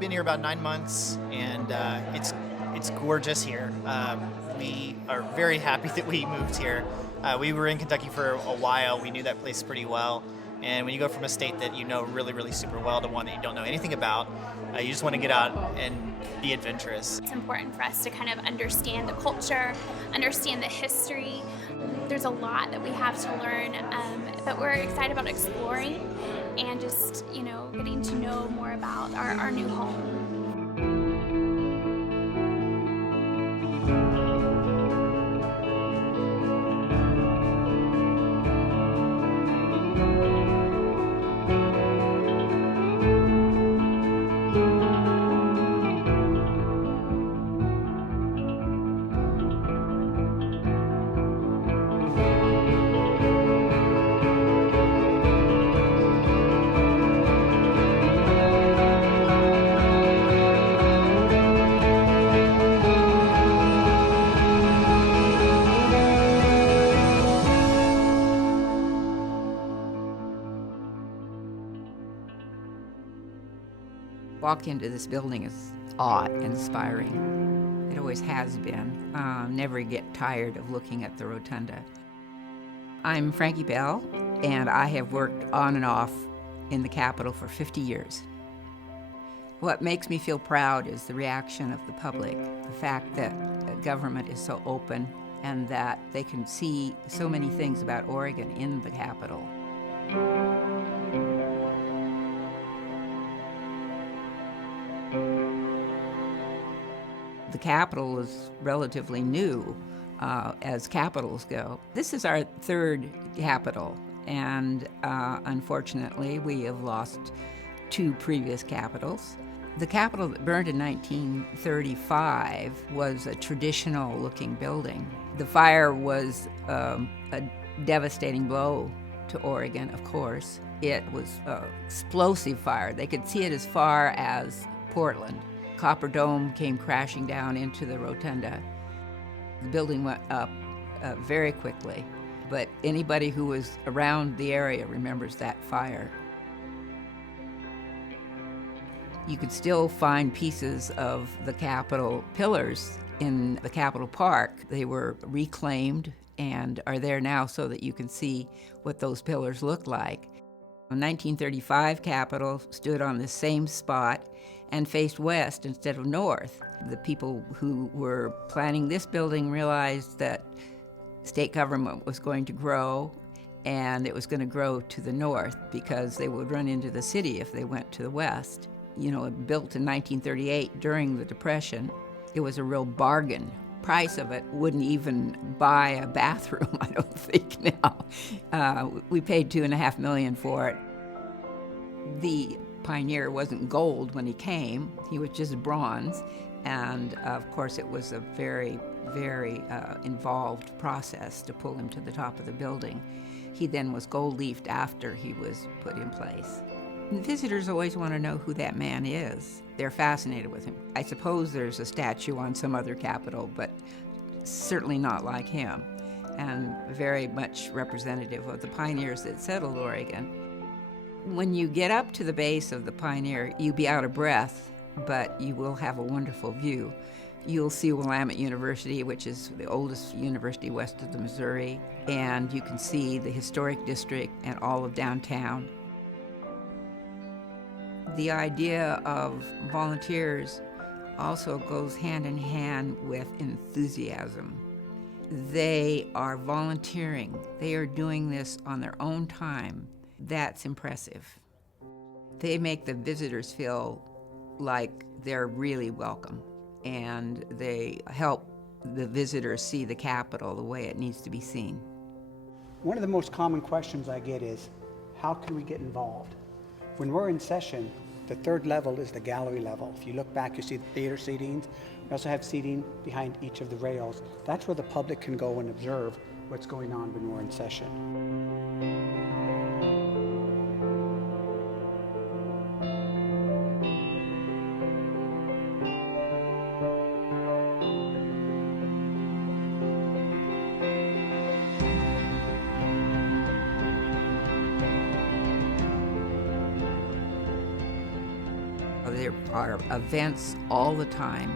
we've been here about 9 months, and it's gorgeous here. We are very happy that we moved here. We were in Kentucky for a while. We knew that place pretty well. And when you go from a state that you know really, really super well to one that you don't know anything about, you just want to get out and be adventurous. It's important for us to kind of understand the culture, understand the history. There's a lot that we have to learn, but we're excited about exploring and just, getting to know more about our new home. Walk into this building is awe-inspiring. It always has been. Never get tired of looking at the rotunda. I'm Frankie Bell, and I have worked on and off in the Capitol for 50 years. What makes me feel proud is the reaction of the public, the fact that government is so open and that they can see so many things about Oregon in the Capitol. The Capitol is relatively new as capitals go. This is our third Capitol, and unfortunately we have lost two previous Capitols. The Capitol that burned in 1935 was a traditional-looking building. The fire was a devastating blow to Oregon, of course. It was an explosive fire. They could see it as far as Portland. Copper Dome came crashing down into the rotunda. The building went up very quickly, but anybody who was around the area remembers that fire. You could still find pieces of the Capitol pillars in the Capitol Park. They were reclaimed and are there now so that you can see what those pillars look like. The 1935 Capitol stood on the same spot and faced west instead of north. The people who were planning this building realized that state government was going to grow, and it was going to grow to the north because they would run into the city if they went to the west. Built in 1938 during the Depression, it was a real bargain. Price of it wouldn't even buy a bathroom, I don't think now. We paid $2.5 million for it. The Pioneer wasn't gold when he came, he was just bronze, and of course it was a very, very involved process to pull him to the top of the building. He then was gold-leafed after he was put in place. And visitors always want to know who that man is. They're fascinated with him. I suppose there's a statue on some other Capitol, but certainly not like him, and very much representative of the pioneers that settled Oregon. When you get up to the base of the Pioneer, you'll be out of breath, but you will have a wonderful view. You'll see Willamette University, which is the oldest university west of the Missouri, and you can see the historic district and all of downtown. The idea of volunteers also goes hand in hand with enthusiasm. They are volunteering. They are doing this on their own time. That's impressive. They make the visitors feel like they're really welcome, and they help the visitors see the Capitol the way it needs to be seen. One of the most common questions I get is, how can we get involved? When we're in session, the third level is the gallery level. If you look back, you see the theater seatings. We also have seating behind each of the rails. That's where the public can go and observe what's going on when we're in session. There are events all the time.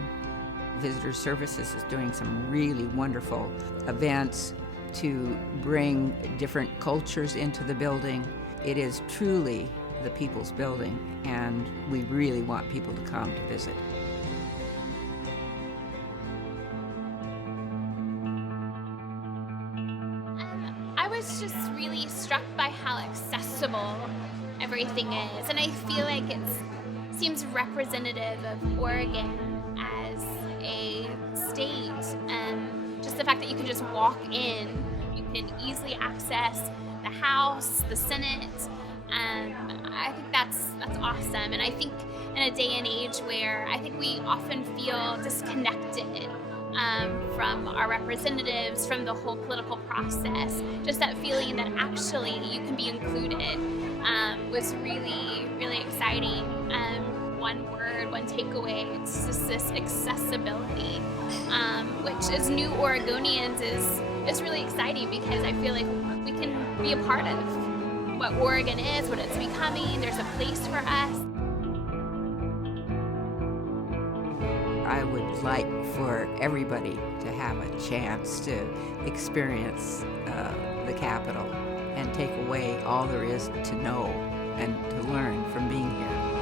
Visitor Services is doing some really wonderful events to bring different cultures into the building. It is truly the people's building, and we really want people to come to visit. I was just really struck by how accessible everything is, and I feel like it seems representative of Oregon as a state. Just the fact that you can just walk in, you can easily access the House, the Senate. I think that's awesome, and I think in a day and age where I think we often feel disconnected from our representatives, from the whole political process, just that feeling that actually you can be included was really, really exciting. One word, one takeaway, it's just this accessibility, which as new Oregonians is really exciting, because I feel like we can be a part of what Oregon is, what it's becoming. There's a place for us. I would like for everybody to have a chance to experience the Capitol and take away all there is to know and to learn from being here.